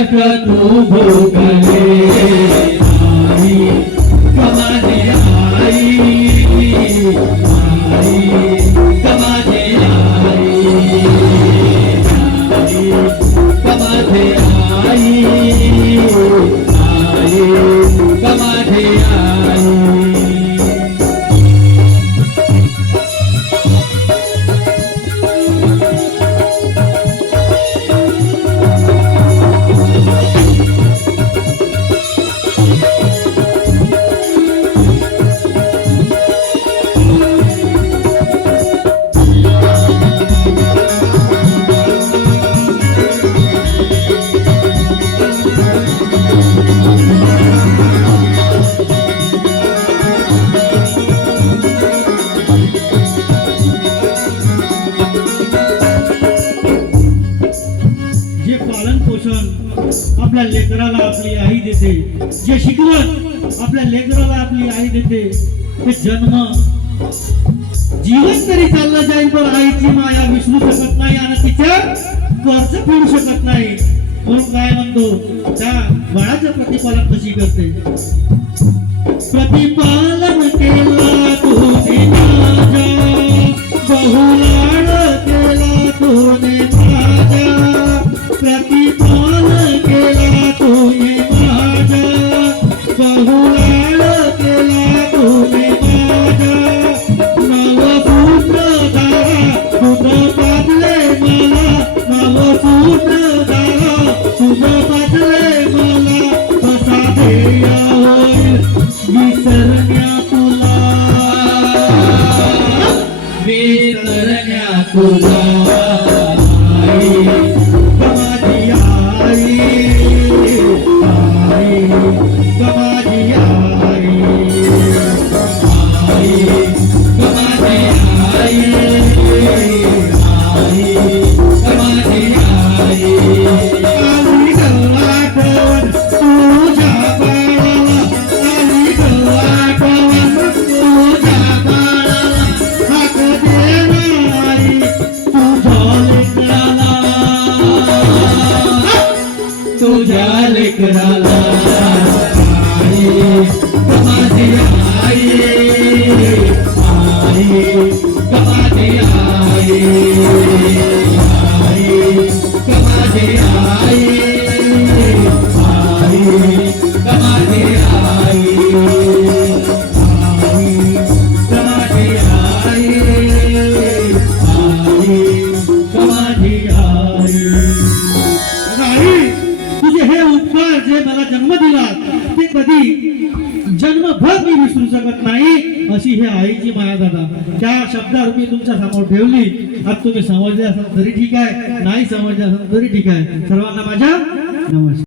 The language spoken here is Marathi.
तू भोगले आई कमाने आई कमाने आई कमाने आई कमाने आई। आपल्या लेकराला आपली आई देते, जे शिकवण आपल्या लेकराला आपली आई देते, ते जन्म जीवन तरी चाललं जाईल पण आईची माया विसरू शकत नाही आणि तिच्या कर्ज फेडू शकत नाही. म्हणून काय म्हणतो त्या बाळाचं प्रतिपालन कशी करते. प्रतिपालन केला तूने माझ्या बहुलाड केला तूने माझ्या प्रतिपालन केला तूने माझ्या बहुलाड केला तूने माझ्या नवसूत्र दारा तुझं पाजले मला नवसूत्र दारा तुझं पाजले मला कसा ध्येय होईल विसरण्या तुला विसरण्या तुला तुझ्या लेकराला आई कमाने आई कमाने आई कमाने आई कमाने आई कमाने आई कमाने आई. तुझे हे उपकार जे मला जन्म दिला ते कधी जन्मभर मी विसरू शकत नाही. अशी हे आईची माया दादा त्या शब्दारूपी तुमच्या समोर ठेवली. आज तुम्ही समजले असाल तरी ठीक आहे, नाही समजले असाल तरी ठीक आहे. सर्वांना माझ्या नमस्कार.